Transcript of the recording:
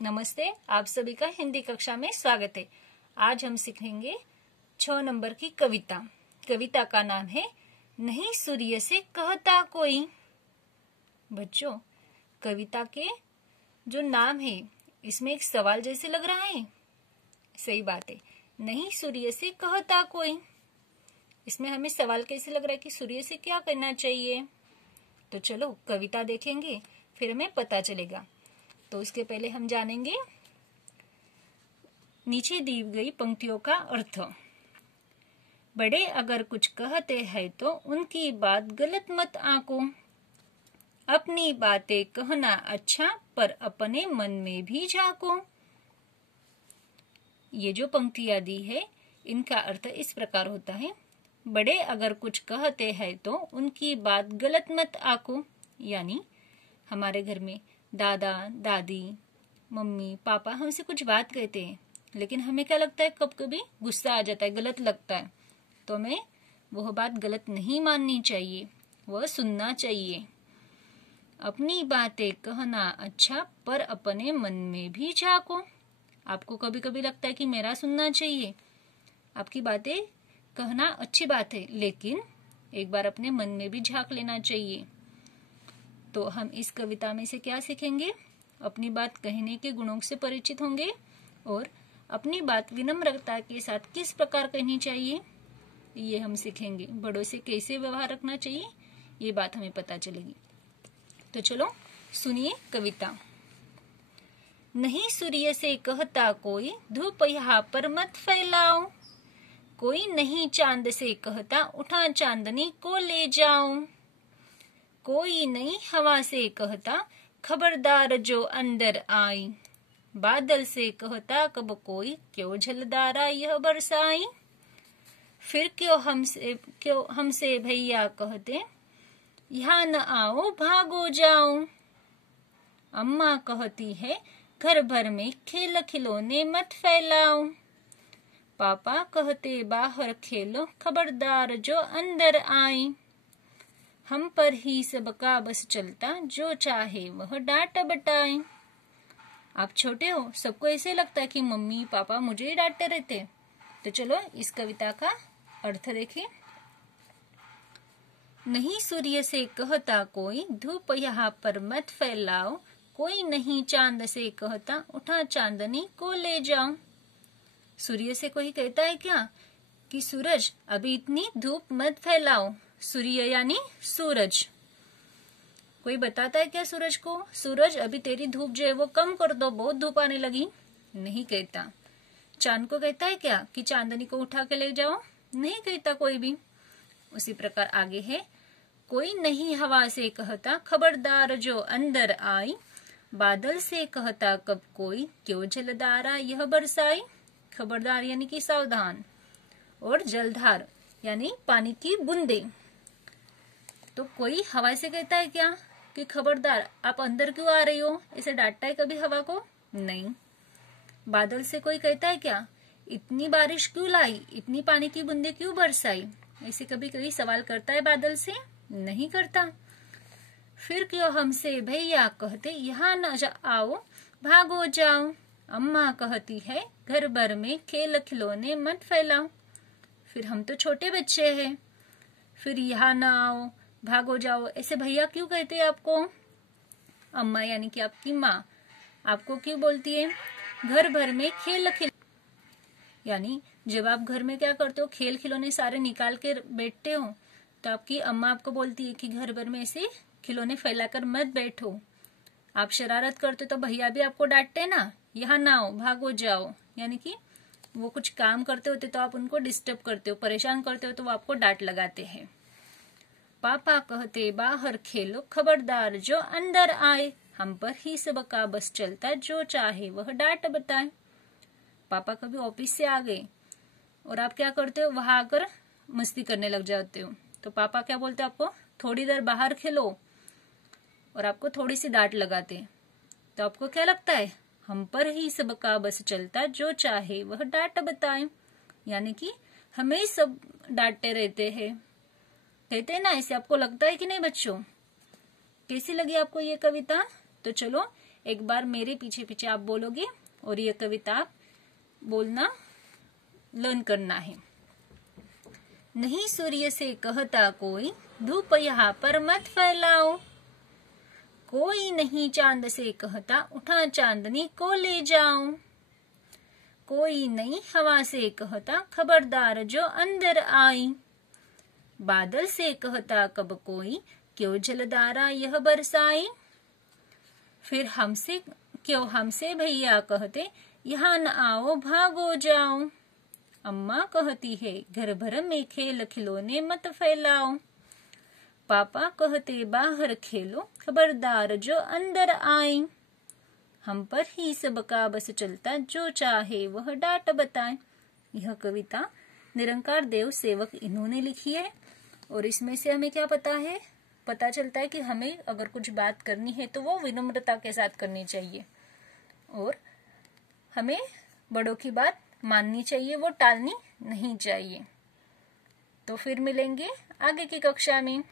नमस्ते, आप सभी का हिंदी कक्षा में स्वागत है। आज हम सीखेंगे 6 नंबर की कविता। कविता का नाम है नहीं सूर्य से कहता कोई। बच्चों, कविता के जो नाम है इसमें एक सवाल जैसे लग रहा है। सही बात है, नहीं सूर्य से कहता कोई। इसमें हमें सवाल कैसे लग रहा है कि सूर्य से क्या करना चाहिए। तो चलो कविता देखेंगे, फिर हमें पता चलेगा। तो उसके पहले हम जानेंगे नीचे दी गई पंक्तियों का अर्थ। बड़े अगर कुछ कहते हैं तो उनकी बात गलत मत आंको। अपनी बातें कहना अच्छा, पर अपने मन में भी झांको। ये जो पंक्तियां दी है इनका अर्थ इस प्रकार होता है। बड़े अगर कुछ कहते हैं तो उनकी बात गलत मत आंको। यानी हमारे घर में दादा दादी मम्मी पापा हमसे कुछ बात कहते हैं, लेकिन हमें क्या लगता है, कब कभी गुस्सा आ जाता है, गलत लगता है। तो हमें वह बात गलत नहीं माननी चाहिए, वह सुनना चाहिए। अपनी बातें कहना अच्छा, पर अपने मन में भी झांको। आपको कभी कभी लगता है कि मेरा सुनना चाहिए, आपकी बातें कहना अच्छी बात है, लेकिन एक बार अपने मन में भी झांक लेना चाहिए। तो हम इस कविता में से क्या सीखेंगे? अपनी बात कहने के गुणों से परिचित होंगे और अपनी बात विनम्रता के साथ किस प्रकार कहनी चाहिए ये हम सीखेंगे। बड़ों से कैसे व्यवहार रखना चाहिए ये बात हमें पता चलेगी। तो चलो सुनिए कविता। नहीं सूर्य से कहता कोई, धूप यहाँ पर मत फैलाओ। कोई नहीं चांद से कहता, उठा चांदनी को ले जाओ। कोई नहीं हवा से कहता, खबरदार जो अंदर आई। बादल से कहता कब कोई, क्यों झलदारा यह बरसाई। फिर क्यों हमसे भैया कहते, यहाँ न आओ भागो जाओ। अम्मा कहती है घर भर में खेल खिलौने मत फैलाओ। पापा कहते बाहर खेलो, खबरदार जो अंदर आई। हम पर ही सबका बस चलता, जो चाहे वह डांट बटाए। आप छोटे हो, सबको ऐसे लगता है कि मम्मी पापा मुझे डांटते रहते। तो चलो इस कविता का अर्थ देखिए। नहीं सूर्य से कहता कोई, धूप यहाँ पर मत फैलाओ। कोई नहीं चांद से कहता, उठा चांदनी को ले जाओ। सूर्य से कोई कहता है क्या कि सूरज अभी इतनी धूप मत फैलाओ। सूर्य यानी सूरज। कोई बताता है क्या सूरज को, सूरज अभी तेरी धूप जो है वो कम कर दो, बहुत धूप आने लगी। नहीं कहता। चांद को कहता है क्या कि चांदनी को उठा के ले जाओ। नहीं कहता कोई भी। उसी प्रकार आगे है, कोई नहीं हवा से कहता, खबरदार जो अंदर आई। बादल से कहता कब कोई, क्यों जलधारा यह बरसाई। खबरदार यानी कि सावधान, और जलधार यानी पानी की बूंदे। तो कोई हवा से कहता है क्या कि खबरदार आप अंदर क्यों आ रही हो, ऐसे डांटता है कभी हवा को? नहीं। बादल से कोई कहता है क्या इतनी बारिश क्यों लाई, इतनी पानी की बूंदे क्यों बरसाई, ऐसे कभी कभी सवाल करता है बादल से? नहीं करता। फिर क्यों हमसे भैया कहते, यहाँ न आओ भागो जाओ। अम्मा कहती है घर भर में खेल खिलौने मत फैलाओ। फिर हम तो छोटे बच्चे हैं, फिर यहाँ न आओ भागो जाओ ऐसे भैया क्यों कहते हैं आपको? अम्मा यानी कि आपकी माँ आपको क्यों बोलती है? घर भर में खेल यानी जब आप घर में क्या करते हो, खेल खिलौने सारे निकाल के बैठते हो, तो आपकी अम्मा आपको बोलती है कि घर भर में ऐसे खिलौने फैलाकर मत बैठो। आप शरारत करते तो भैया भी आपको डांटते ना, यहाँ ना आओ भागो जाओ। यानी कि वो कुछ काम करते होते तो आप उनको डिस्टर्ब करते हो, परेशान करते हो, तो वो आपको डांट लगाते हैं। पापा कहते बाहर खेलो, खबरदार जो अंदर आए। हम पर ही सबका बस चलता, जो चाहे वह डांट बताए। पापा कभी ऑफिस से आ गए और आप क्या करते हो, वहां आकर मस्ती करने लग जाते हो, तो पापा क्या बोलते हैं आपको, थोड़ी देर बाहर खेलो, और आपको थोड़ी सी डांट लगाते हैं। तो आपको क्या लगता है, हम पर ही सबका बस चलता, जो चाहे वह डांट बताए। यानी कि हमें सब डांटते रहते हैं, कहते हैं ना, ऐसे आपको लगता है कि नहीं बच्चों? कैसी लगी आपको ये कविता? तो चलो एक बार मेरे पीछे पीछे आप बोलोगे और ये कविता आप बोलना लर्न करना है। नहीं सूर्य से कहता कोई, धूप यहाँ पर मत फैलाओ। कोई नहीं चांद से कहता, उठा चांदनी को ले जाओ। कोई नहीं हवा से कहता, खबरदार जो अंदर आई। बादल से कहता कब कोई, क्यों जलधारा यह बरसाई। फिर हमसे भैया कहते, यहाँ न आओ भागो जाओ। अम्मा कहती है, घर भर में खेल खिलौने मत फैलाओ। पापा कहते, बाहर खेलो, खबरदार जो अंदर आए। हम पर ही सबका बस चलता, जो चाहे वह डांट बताए। यह कविता निरंकार देव सेवक इन्होंने लिखी है और इसमें से हमें क्या पता चलता है कि हमें अगर कुछ बात करनी है तो वो विनम्रता के साथ करनी चाहिए और हमें बड़ों की बात माननी चाहिए, वो टालनी नहीं चाहिए। तो फिर मिलेंगे आगे की कक्षा में।